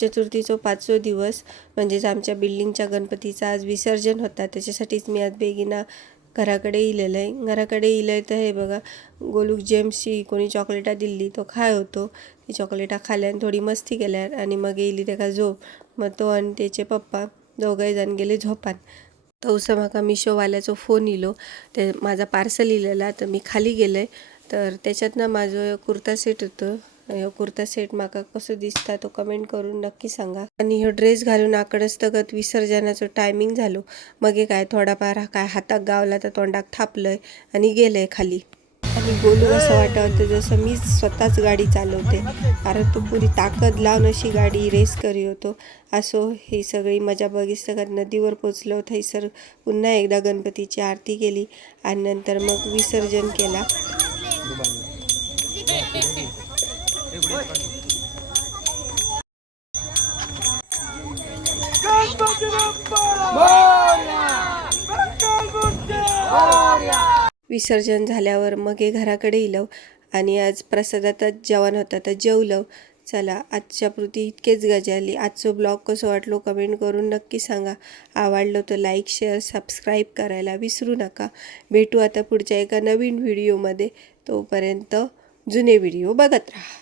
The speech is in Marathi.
चतुर्थीचा 5वा दिवस म्हणजेच आमच्या बिल्डिंगच्या गणपतीचा आज विसर्जन होता. त्याच्यासाठीच मी आज बेगीना घराकडे इलेलं आहे. घराकडे इलं तर हे बघा, गोलूक जेम्सची कोणी चॉकलेटा दिली तो खाय होतो. ती चॉकलेटा खाल्यान थोडी मस्ती केल्यार आणि मग येयली त्याका झोप. मग तो आणि त्याचे पप्पा दोघंही जण गेले झोपान. तवसं म्हाका मिशोवाल्याचो फोन इलो. ते माझा पार्सल इलेला तर मी खाली गेले तर त्याच्यातनं माझं कुर्ता सेट होतं. ह्यो कुर्ता सेट माका कसं दिसता तो कमेंट करून नक्की सांगा. आणि ह्यो ड्रेस घालून आकडच तगत विसर्जनाचं टायमिंग झालो. मग काय थोडाफार काय हाताक गावला तर तोंडाक थापलंय आणि गेलंय खाली. आणि गोलू असं वाटतं जसं मीच स्वतःच गाडी चालवते, कारण तो पुरी ताकद लावून अशी गाडी रेस करी होतो. असो ही सगळी मजा बघितलं. नदीवर पोचलो. थैसर पुन्हा एकदा गणपतीची आरती केली आणि नंतर मग विसर्जन केला. विसर्जन झाल्यावर मग हे घराकडे इलो आणि आज प्रसादातच जेवण होता तर जेवलो. चला आजच्या पुरती इतकेच गजाली. आजचो ब्लॉग कसं वाटलो कमेंट करून नक्की सांगा. आवडलं तर लाईक शेअर सबस्क्राईब करायला विसरू नका. भेटू आता पुढच्या एका नवीन व्हिडिओमध्ये. तोपर्यंत जुने व्हिडिओ बघत राहा.